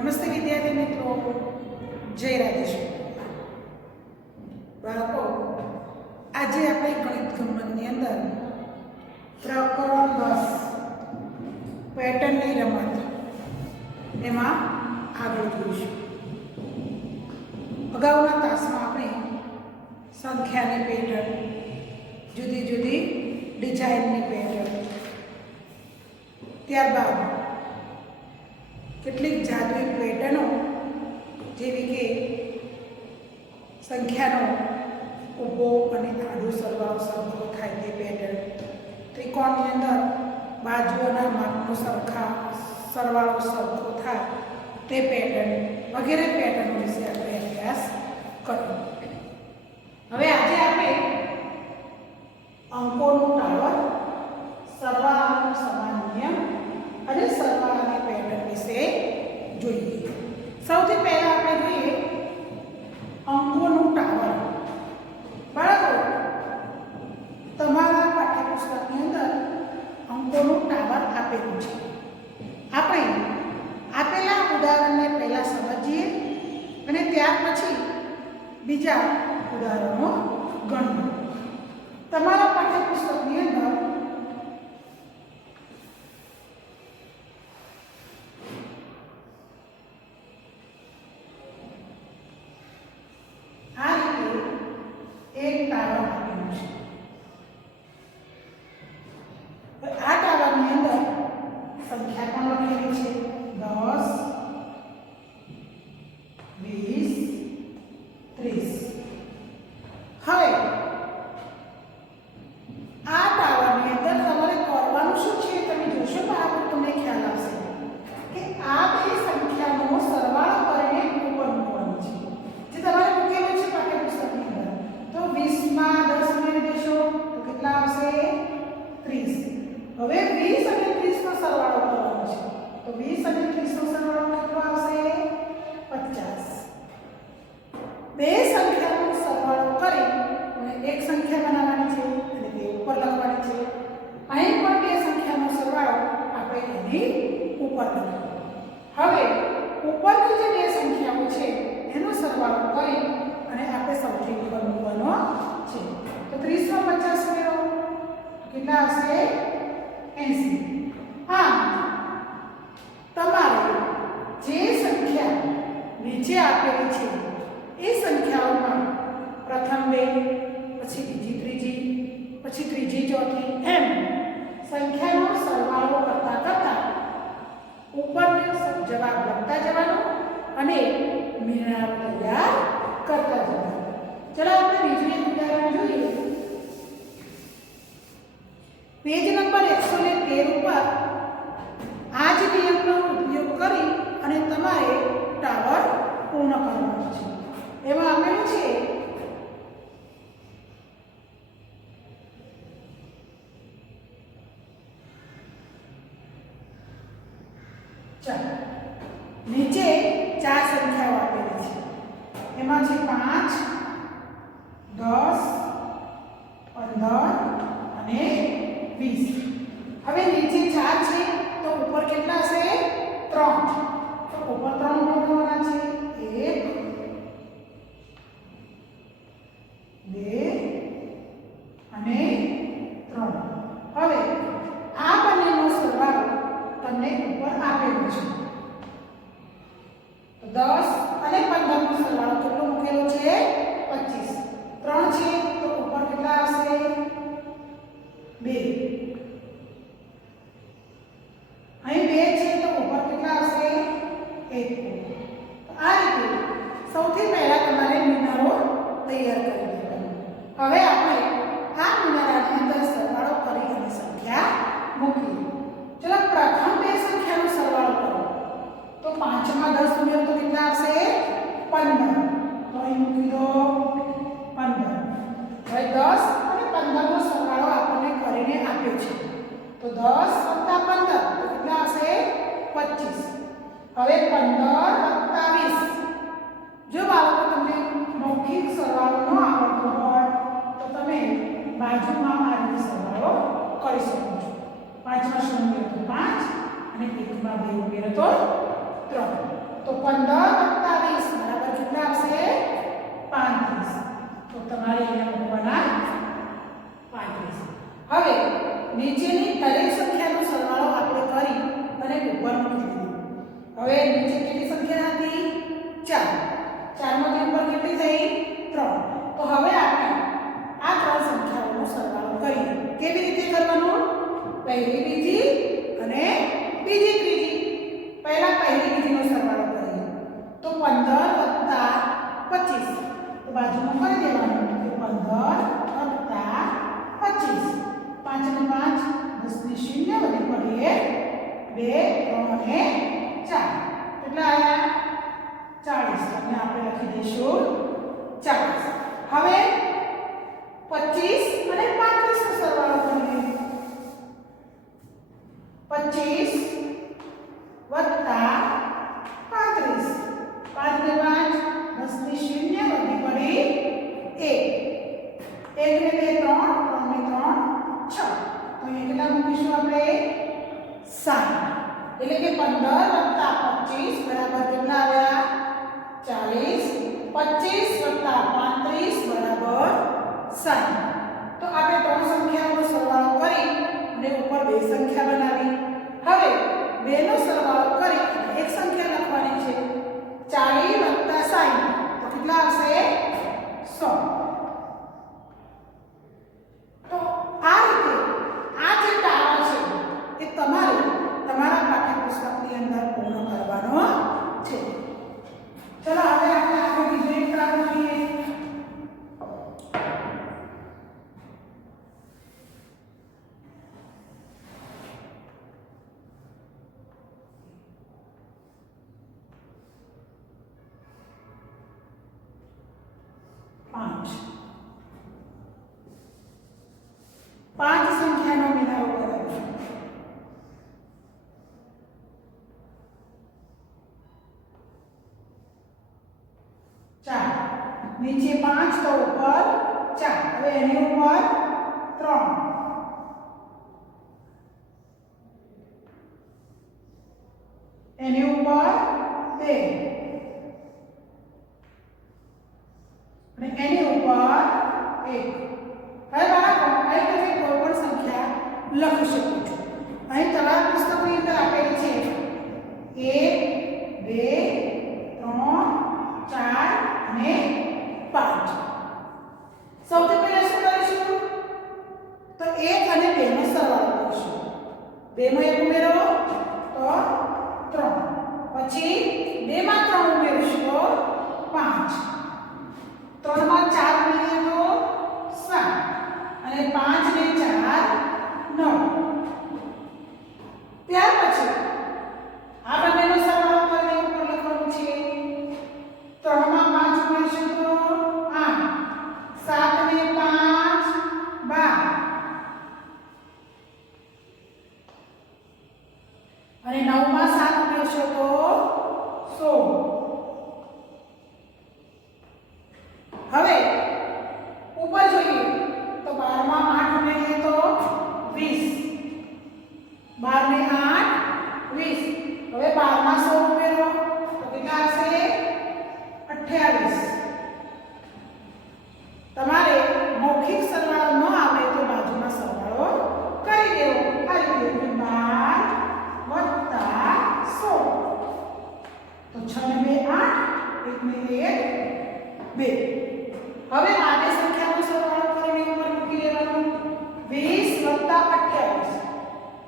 નમસ્તે વિદ્યાર્થી મિત્રો, જય રાજેશ્વરી બાળકો. આજે આપણે ગણિત ગમ્મતની અંદર પ્રકરણ 10 પેટર્નની રમત એમાં આગળ જોઈશું. અગાઉના તાસમાં આપણે સંખ્યાની પેટર્ન, જુદી જુદી ડિઝાઇનની પેટર્ન, ત્યારબાદ કેટલીક જાદુઈ પેટર્નો જેવી કે સંખ્યાનો ઊભો અને આડો સરવાળો સરખો થાય તે પેટર્ન, ત્રિકોણની અંદર બાજુઓના માપનો સરવાળો સરખો થાય તે પેટર્ન વગેરે પેટર્ન વિશે આપણે અભ્યાસ કર્યો. હવે આજે આપણે અંકોનું ટાવર, સરવાળાનું સમાન નિયમ અને સરવાળાની પેટર્ન વિશે જોઈએ. સૌથી પહેલા આપણે જોઈએ અંકોનું ટાવર. બાળકો, તમારા પાઠ્યપુસ્તકની અંદર અંકોનું ટાવર આપેલું છે. આપણે આપેલા ઉદાહરણને પહેલા સમજીએ અને ત્યાર પછી બીજા ઉદાહરણો ગણીએ. તમારા પાઠ્યપુસ્તકની અંદર એક ટાવર આપેલું છે. આ ટાવરની અંદર સંખ્યા પણ લખેલી છે: 10, 20, 30. હવે આ ટાવરની અંદર તમારે કરવાનું શું છે તમે જોશો તો તમને ખ્યાલ આવશે કે આ બે સંખ્યાનો સરવાળો કરીને ઉપર મૂકવાનું છે, જે તમારે મૂકેલું છે પાઠ્યપુસ્તકની અંદર. તો 20 માં 10 ઉમેરી દેશો તો કેટલા આવશે? 30. હવે 20 અને 30 નો સરવાળો કરવાનો છે, તો 20 અને 30 નો સરવાળો કેટલો આવશે? 50. બે સંખ્યાનો સરવાળો કરી અને એક સંખ્યા બનાવવાની છે અને તે ઉપર લખવાની છે. અહીં પણ બે સંખ્યાનો સરવાળો આપણે એની ઉપર લખવાનો. હવે ઉપરની જે બે સંખ્યાઓ છે એનો સરવાળો કરી અને આપણે સૌથી ઉપર મૂકવાનો છે. તો 30 માં 50 ઉમેરો કેટલા આવશે? 80. હા, તમારે જે સંખ્યા નીચે આપેલી છે એ સંખ્યાઓમાં પ્રથમ બે, પછી બીજી ત્રીજી, પછી ત્રીજી ચોથી, એમ સંખ્યાનો સરવાળો કરતા કરતા ઉપરનો જવાબ લખતા જવાનો અને મિનાર તૈયાર કરતા જવાનું. ચલો આપણે બીજું એક ઉદાહરણ જોઈએ. પેજ નંબર 113 ઉપર આ જ નિયમનો ઉપયોગ કરી અને તમારે ટાવર પૂર્ણ કરવાનો છે. એમાં આપેલું છે ચાલો નીચે 4 સંખ્યાઓ આપેલી છે. એમાં છે 5, 10, 15 અને 20. હવે નીચે 4 છે તો ઉપર કેટલા હશે? 3. તો ઉપર 3 ગણવાના છે. 1, 2 અને 3. હવે આ બંનેનો સરવાળો તમને ઉપર આપેલો છે. 10 અને 15 નો સરવાળો કેટલો મૂકેલો છે? 25. 3 છે તો ઉપર કેટલા આવશે? 2. અહીં 2 છે તો ઉપર કેટલા આવશે? 1. તો આ રીતે સૌથી પહેલા તમારે મિનારો તૈયાર કરી દેવાનો. હવે આપણે આ મિનારાની અંદર સરવાળો કરી અને સંખ્યા મૂકીએ. ચલો પ્રથમ બે સંખ્યાનો સરવાળો કરો. તો 5 માં 10 ઉમેરો તો કેટલા આવશે? 15. તો અહીં મૂકી દો 15. હવે 10 અને 15 નો સરવાળો આપણને કરીને આપ્યો છે. તો 10 + 15 તો કેટલા આવશે? 25. હવે 15 + 20. જો બાળકો તમને મૌખિક સરવાળો ન આવડતો હોય તો તમે બાજુમાં આ રીતે સરવાળો કરી શકો છો. 5 માં 0 ઉમેરો તો 5 અને 1 માં 2 ઉમેરો તો 3. તો 15 + 20 બરાબર કેટલા આવશે? 35. તો તમારે અહીંયા મૂકવાના 35. હવે નીચેની દરેક સંખ્યાનો સરવાળો આપણે કરી અને ઉપર મૂકી દીધું. હવે નીચે કેટલી સંખ્યા હતી? 4. 4 માંથી ઉપર કેટલી થઈ? 3. તો હવે આપણે આ 3 સંખ્યાઓનો સરવાળો કરીએ. કેવી રીતે કરવાનો? પહેલી બીજી અને બીજી ત્રીજી. પહેલા પહેલી બીજીનો સરવાળો કરીએ. તો 15 + 25. તો બાજુમાં કરી દેવાનું કે 15 + 25. 5 ને 5 10 ને 0 વધી પડીએ 2 3 અને 4. કેટલા આવ્યા? 40. અને આપણે લખી દઈશું 40. હવે 25 અને 35 નો સરવાળો કરીએ. 25 + 35. 5 ને 5 10 ને 0 વધી પડી 1. 1 ને 2 3 3 ને 3 6. તો અહીંયા કેટલા મૂકીશું આપણે? 60. એટલે કે 15 + 25 બરાબર કેટલા આવ્યા? 40. 25 + 35 બરાબર 60. તો આપણે 3 સંખ્યાઓનો સરવાળો કરી અને ઉપર 2 સંખ્યા બનાવી. હવે 2 નો સરવાળો કરી એક સંખ્યા લખવાની છે. 40 + 60 તો કેટલા આવશે? 100. તો આ રીતે આ જે તાળો છે એ તમારે તમારા પાઠ્યપુસ્તકની અંદર પૂર્ણ કરવાનો છે. ચલો હવે આપણે આગળ બીજો એક તાળો જોઈએ. પાંચ સંખ્યાનો મિલાવો બરાબર. ચાર. નીચે 5 તો ઉપર 4. હવે એની ઉપર 3. એની ઉપર 2 અને એની ઉપર 1. હવે બાળકો અહીં તમે કોઈ પણ સંખ્યા લખી શકો છો. અહીં તમારા પુસ્તકની અંદર આપેલી છે 1 2 3 4 અને 5. સૌથી પહેલા શું કરીશું? તો 1 અને 2 નો સરવાળો કરીશું. 2 માં 1 ઉમેરો તો 3. પછી 2 માં 3 ઉમેરીશું તો 5. 3 માં 4 ઉમેરીએ તો 7. અને 5 ને 4 9. ત્યાર પછી આ બંનેનો સરવાળો કરીને ઉપર લખવાનું છે. 3 માં 5 ઉમેરશું તો 8. 7 ને 5 12. અને 9 માં 7 ઉમેરશો તો 16. હવે ઉપર જોઈએ તો 12 માં 8 ઉમેરીએ તો 20. 12 ને 8 20. હવે 12 માં 16 ઉમેરો તો કેટલા આવશે? 28. તમારે મૌખિક સરવાળો ન આવે તો બાજુમાં સરવાળો કરી દેવો. કરી દેવો 12 + 16. તો 6 ને 2 8. 1 ને 1 2. હવે આ બે સંખ્યાનો સરવાળો કરીને ઉપર મૂકી દેવાનો. 20 + 28.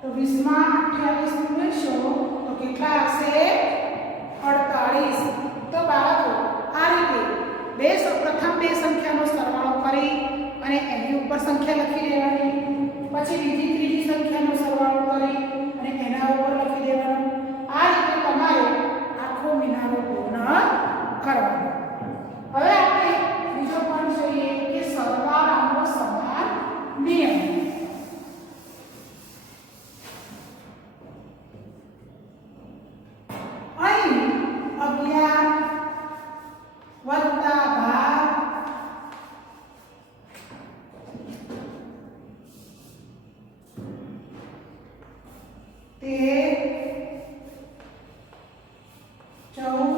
તો 20 માં 28 ઉમેરશો તો કેટલા આવશે? 48. તો બાળકો આ રીતે પ્રથમ બે સંખ્યાનો સરવાળો કરી અને એની ઉપર સંખ્યા લખી દેવાની. પછી બીજી ત્રીજી સંખ્યાનો સરવાળો કરી અને એના ઉપર લખી દેવાનો. આ રીતે તમારે આખો મિનારો પૂર્ણ કરવાનો. હવે આપણે બીજો પોઈન્ટ જોઈએ કે સરવાળાનો સમાન નિયમ. અહીં 11 વત્તા ભાગ 13 14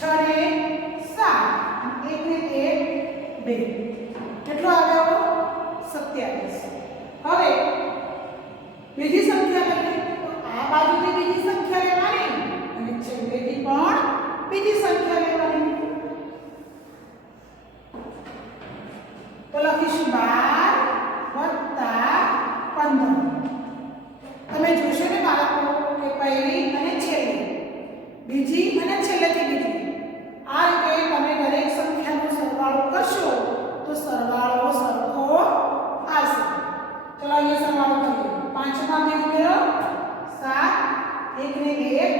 6 ને 7 અને 1 ને 1 2 કેટલો આવ્યો 27. હવે બીજી સંખ્યા લઈએ તો આ બાજુથી બીજી સંખ્યા લેવાની અને છેલ્લેથી પણ બીજી સંખ્યા લેવાની. તો લખીશું 12 + 15. તમે જોશો ને બાળકો કે પહેલી અને છેલ્લી, બીજી અને છેલ્લેથી બીજી, આ રીતે તમે દરેક સંખ્યાનો સરવાળો કરશો તો સરવાળો સરખો આવશે. ચલો અહીંયા સરવાળો કરીએ. 5 માં 2 ઉમેરો 7, 1 ને 1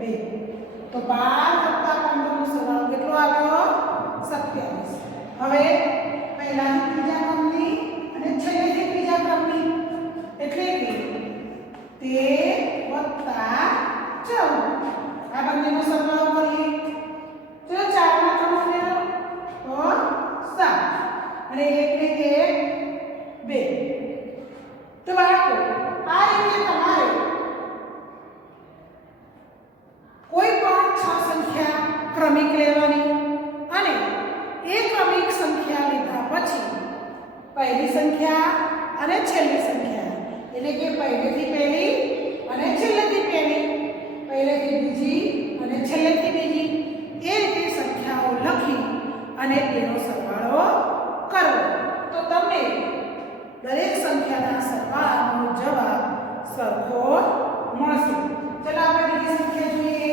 2, તો 12 + 15 નો સરવાળો કેટલો આવ્યો 27. હવે પહેલાથી ત્રીજા ક્રમની અને છેલ્લેથી ત્રીજા ક્રમની એટલે કે 13 + 14 આ બંનેનો સરવાળો કરીએ. ચલો 4 માં 3 ઉમેરો તો 7 અને 1 ને 1 2. તો બાળકો આ રીતે તમારે કોઈ પણ 6 સંખ્યા ક્રમિક લેવાની અને એ ક્રમિક સંખ્યા લીધા પછી પહેલી સંખ્યા અને છેલ્લી સંખ્યા એટલે કે પહેલેથી પહેલી અને છેલ્લેથી પહેલી, પહેલેથી બીજી અને છેલ્લેથી બીજી એ રીતે સંખ્યાઓ લખી અને તેનો સરવાળો કરો તો તમને દરેક સંખ્યાના સરવાળાનો જવાબ સરખો મળશે. ચલો આપણે બીજી સંખ્યા જોઈએ.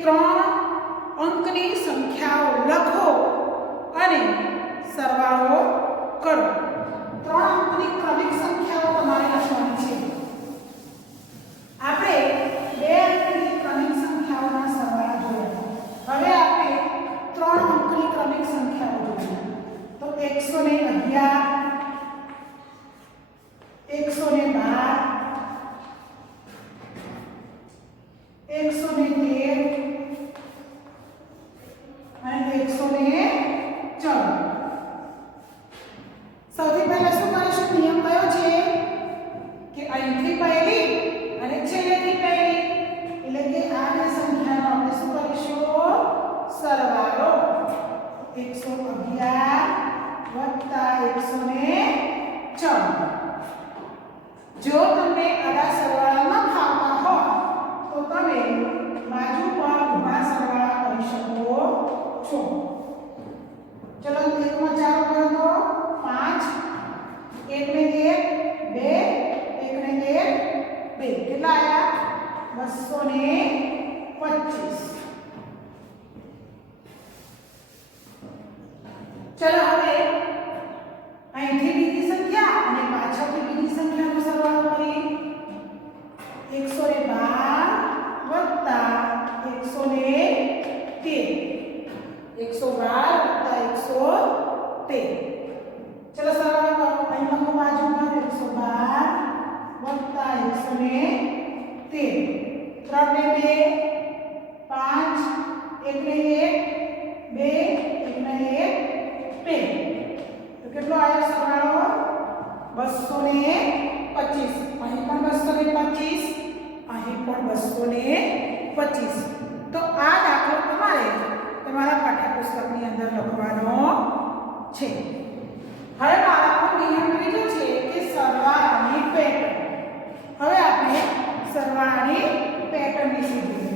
3 અંકની સંખ્યાઓ લખો અને સરવાળો કરો. 3 અંકની ક્રમિક સંખ્યાઓ તમારે લખવાની છે. આપણે 2 અંકની ક્રમિક સંખ્યાઓના સરવાળા જોયા. હવે આપણે 3 અંકની ક્રમિક સંખ્યાઓ જોઈએ. તો 111, 112, 113 અને 114. સૌથી પહેલા શું કરીશું? નિયમ કયો છે કે અહીંથી પહેલી અને છેલ્લેથી પહેલી એટલે કે આ બે સંખ્યાનો આપણે શું કરીશું? સરવાળો. 111 + 114. જો તમને આડા સરવાળા ન ફાવતા હોય તો તમે બાજુ પર ઊભા સરવાળા કરી શકો છો. ચલો 1 માં 4 કરો તો 5, 1 ને 1 2, 1 ને 1 2 કેટલા આવ્યા? 225. ચલો હવે અહીંથી બીજી સંખ્યા અને પાછળથી બીજી સંખ્યાનો સરવાળો કરીએ. 112 ચલો સરવાળો કરો. અહીં લખો બાજુમાં 112 + 113. 3 ને 2 5, 1 ને 1 2, 1 કેટલો આવ્યો સરવાળો 225. અહીં પણ 225, અહીં પણ 225. તો આ દાખલો તમારે તમારા પાઠ્યપુસ્તકની અંદર લખવાનો છે. હવે બાળકો નિયમ ત્રીજો છે કે સરવાળાની પેટર્ન. હવે આપણે સરવાળાની પેટર્ન વિશે જોઈએ.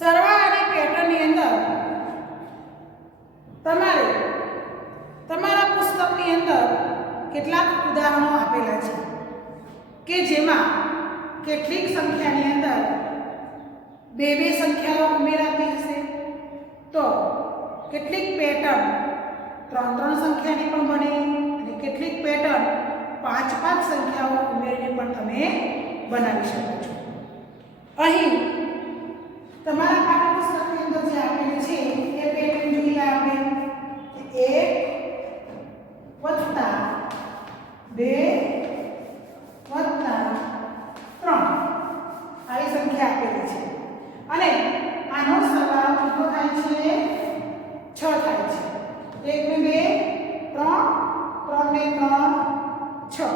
સરવાળાની પેટર્નની અંદર તમારે તમારા પુસ્તકની અંદર કેટલાક ઉદાહરણો આપેલા છે કે જેમાં કેટલીક સંખ્યાની અંદર બે સંખ્યાઓ ઉમેરાતી હશે, તો કેટલીક પેટર્ન 3 સંખ્યાની પણ બને અને કેટલીક પેટર્ન 5 સંખ્યાઓ ઉમેરીને પણ તમે બનાવી શકો છો. અહીં તમારા પાઠ્યપુસ્તકની અંદર જે આપેલી છે એ પેટર્ન જોઈએ આપણે. 1 + 2 + 3 આવી સંખ્યા આપેલી છે અને આનો સરવાળો કેટલો થાય છે? 6 થાય છે. 1 ને 2 3, 3 ને 3 6.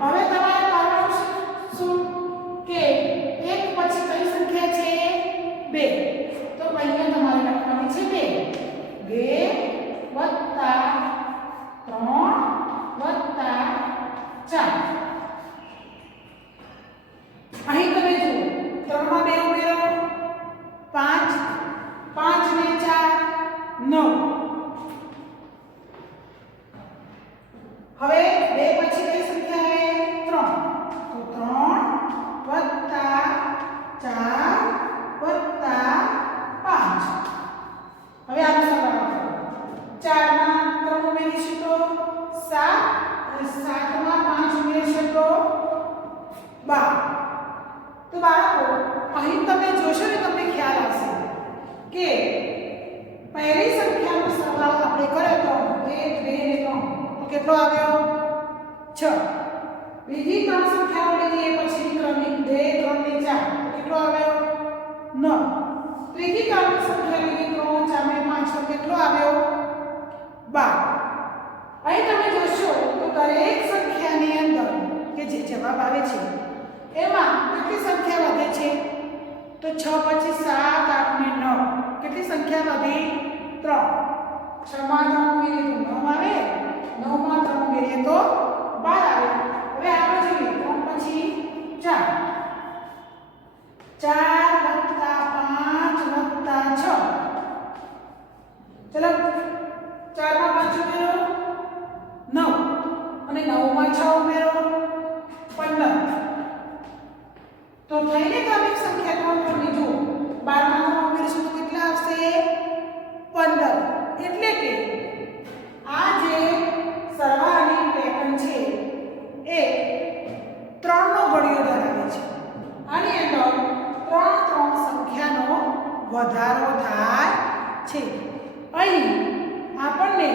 હવે તમારે કરવાનું શું કે એક પછી કઈ સંખ્યા છે? 2. તો અહીંયા તમારે લખવાની છે 2 + 3 + 4. અહીં તમે જુઓ 3 માં 2 ઉમેરો 5, 5 ને 4 9. હવે 2 પછી કઈ સંખ્યા આવે? 3 + 4 + 5. હવે આનો સરવાળો કરો. 4 માં 3 ઉમેરીશું તો 7 અને 7 માં 5 ઉમેરીશું તો 12. તો બાળકો અહીં તમે જોશો ને તમને ખ્યાલ આવશે કે પહેલી સંખ્યાનો સરવાળો આપણે કર્યો તો 1 2 ને 3 તો કેટલો આવ્યો? 6. બીજી 3 સંખ્યાઓ લઈએ પછી ક્રમિક 2 3 ને 4 તો કેટલો આવ્યો? 9. ત્રીજી ક્રમિક સંખ્યા લઈએ 3 4 ને 5 તો કેટલો આવ્યો? 12. અહીં તમે જોશો તો દરેક સંખ્યાની અંદર કે જે જવાબ આવે છે એમાં કેટલી સંખ્યા વધે છે? તો 6 પછી 7 8 ને 9 કેટલી સંખ્યા વધી? 3. 6 માં 3 ઉમેરીએ તો 9 આવે, 9 માં 3 ઉમેરીએ તો 12 આવે. હવે આપણે જોઈએ 3 પછી 4 + 5 + 6. ચલો 4 માં 5 ઉમેરો 9 અને 9 માં 6 ઉમેરો 15. તો થઈને ક્રમિક સંખ્યા 3 તમે જુઓ 12 માં 3 ઉમેરીશું તો કેટલા આવશે? 15. એટલે કે આ જે સરવાળાની પેટર્ન છે એ 3 નો ઘડિયો ધરાવે છે. આની અંદર 3 સંખ્યાનો વધારો થાય છે. અહીં આપણને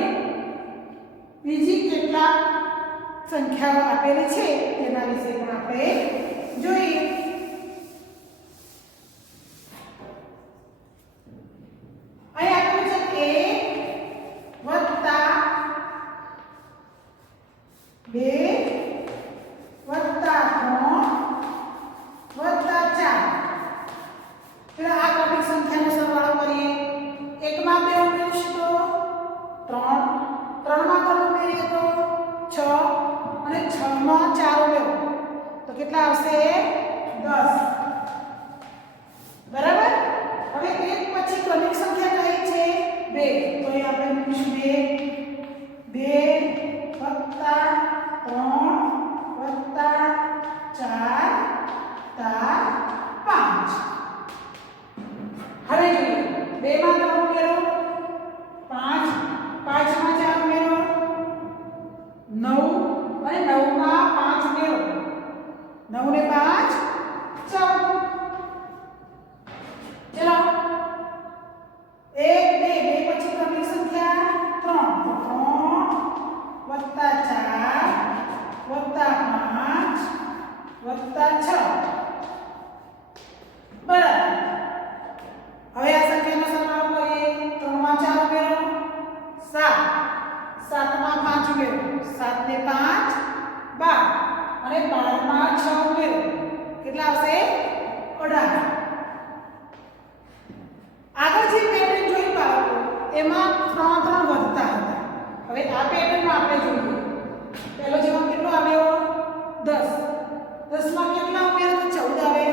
બીજી કેટલાક સંખ્યાઓ આપેલી છે તેના વિશે પણ આપણે જોઈએ. અહીં આપેલું છે 1 + 2 + 3 + 4. ચલો આ ક્રમિક સંખ્યાનો સરવાળો કરીએ. 1 માં 2 ઉમેરીશું તો 3, 3 માં 3 ઉમેરીએ તો 6 અને 6 માં 4 ઉમેરો તો કેટલા આવશે? 10. બરાબર. હવે એક પછી ક્રમિક સંખ્યા કઈ છે? 2. તો અહીં આપણે મૂકીશું 2 + 3 + 4 + 5. હવે જોઈએ 2 માં 3 ઉમેરો 5, 5 માં 4 ઉમેરો 9 અને 9 માં 5 ઉમેરો 9 ને 5 14. ચલો 1 2 પછી ક્રમિક સંખ્યા 3 + 4 + 5 + 6 વત્તા 6 બરાબર. હવે આ સંખ્યાનો સરવાળો કરીએ. 3 માં 4 ઉમેરો 7, 7 માં 5 ઉમેરો 7 ને 5 12 અને 12 માં 6 ઉમેરો કેટલા આવશે 18. આગળ જે પેટર્ન જોઈ બાળકો એમાં 3 3 વધતા હતા. હવે આ પેટર્નમાં આપણે જોઈએ. પહેલો જવાબ કેટલો આવ્યો 10. 10 માં કેટલા ઉમેરો તો 14 આવે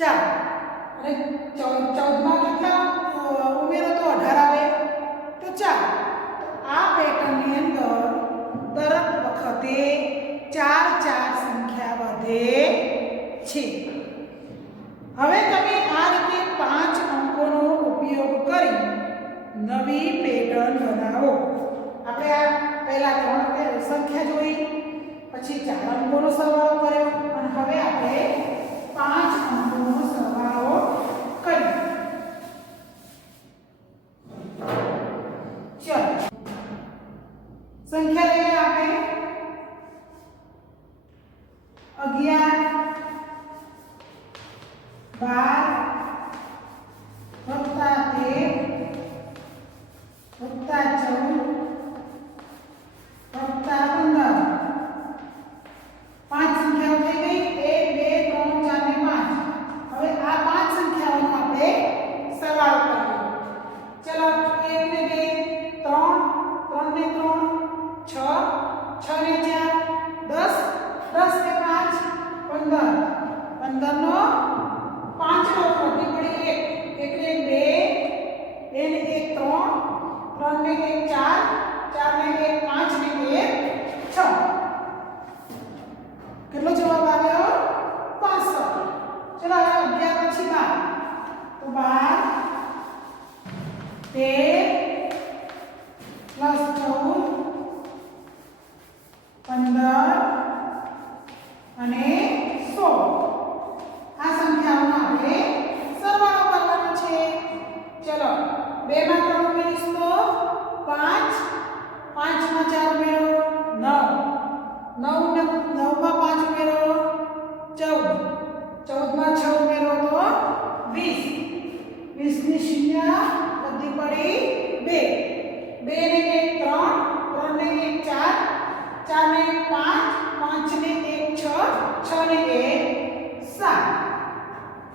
4 અને 14 માં કેટલા ઉમેરો તો 18 આવે તો 4. તો આ પેટર્નની અંદર દરેક વખતે 4 4 સંખ્યા વધે છે. હવે તમે આ રીતે 5 અંકોનો ઉપયોગ કરી નવી પેટર્ન બનાવો. આપણે આ પહેલા 3 સંખ્યા જોઈ, પછી 4 અંકોનો સરવાળો કર્યો અને હવે આપણે 5 અંકોનો સરવાળો કરીએ. ચલો સંખ્યા લઈએ આપણે 11 કેટલો જવાબ આવ્યો 65. ચલો હવે 11 પછી 12 તો 12 + 14 + 15 અને 16 આ સંખ્યાઓનો આપણે સરવાળો કરવાનો છે. ચલો 2 માં 3 ઉમેરીશું તો 5, 5 માં 4 ઉમેરો 9, 9 માં 5 ઉમેરો 14, 14 માં 6 ઉમેરો તો 20, 20 ની શૂન્ય વધી પડી 2, 2 ને 1 3, 3 ને 1 4, 4 ને 1 5, 5 ને 1 6, 6 ને 1 7.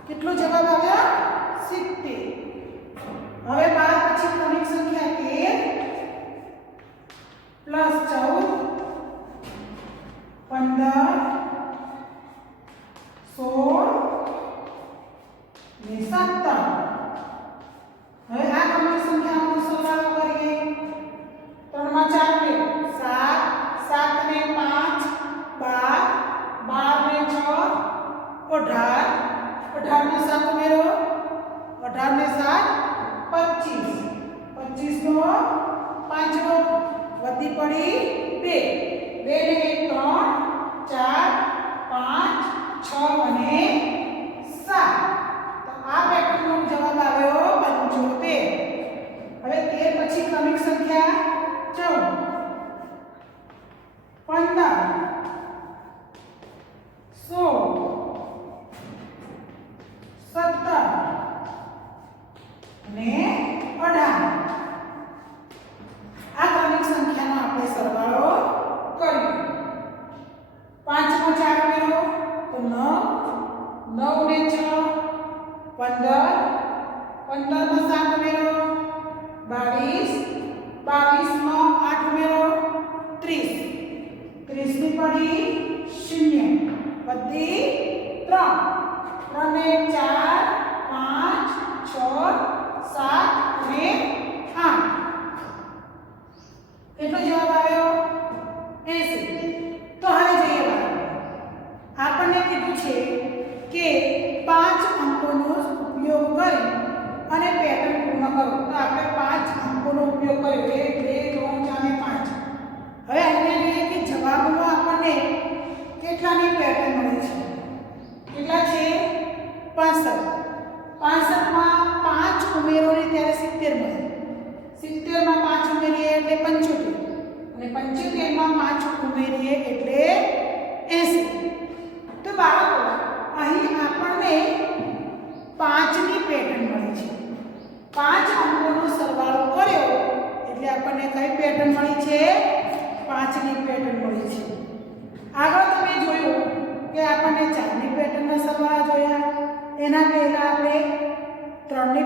કેટલો જવાબ આવ્યો 70. હવે 12 પછી ક્રમિક સંખ્યા 13 + 14 15 16 ને 17. હવે આ ક્રમિક સંખ્યાઓનો સરવાળો કરીએ. 3 માં 4 ઉમેરો 7, 7 ને 5 12, 12 ને 6 18, 18 ને 7 ઉમેરો 18 ને 7 25, 25 નો 5 વધી પડી 2, 2 ને 1 3 4 5 6 અને 7. તો આ પેટર્નનો જવાબ આવ્યો 75. હવે 13 પછી ક્રમિક સંખ્યા 14 15 16 17 અને 18. આ ક્રમિક સંખ્યાનો આપણે સરવાળો કરીએ. 5 માં 4 ઉમેરો તો 9, 9 ને 6 15, 15 માં 7 ઉમેરો 22, 22 માં 8 ઉમેરો 30, 30 ની પડી 0 વધી 3, 3 ને 4 5 6 7 અને 8. કેટલો જવાબ આવ્યો 80. તો હવે જોઈએ બાળકો આપણને કીધું છે કે 5 અંકોનો ઉપયોગ કરી અને પેટર્ન પૂર્ણ કરો. તો આપણે 5 અંકોનો ઉપયોગ કર્યો 1 2 3 4 અને 5. હવે અહીંયા જોઈએ કે જવાબમાં આપણને કેટલાની પેટર્ન મળી છે. કેટલા છે 65. 65 માં 5 ઉમેરો ને ત્યારે 70 મળે. 70 માં 5 ઉમેરીએ એટલે 75 અને 75 માં 5 ઉમેરીએ એટલે 80.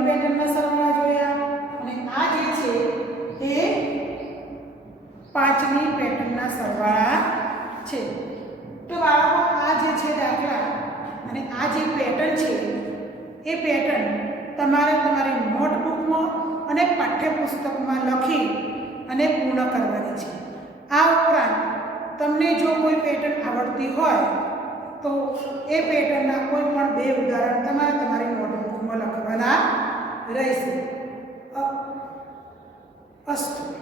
પેટર્નના સરવાળા જોયા અને આ જે છે એ 5મી પેટર્નના સરવાળા છે. તો બાળકો આ જે છે દાખલા અને આ જે પેટર્ન છે એ પેટર્ન તમારે તમારી નોટબુકમાં અને પાઠ્યપુસ્તકમાં લખી અને પૂર્ણ કરવાની છે. આ ઉપરાંત તમને જો કોઈ પેટર્ન આવડતી હોય તો એ પેટર્નના કોઈ પણ 2 ઉદાહરણ તમારે તમારી નોટબુકમાં લખવાના રહેશે. અસ્તુ.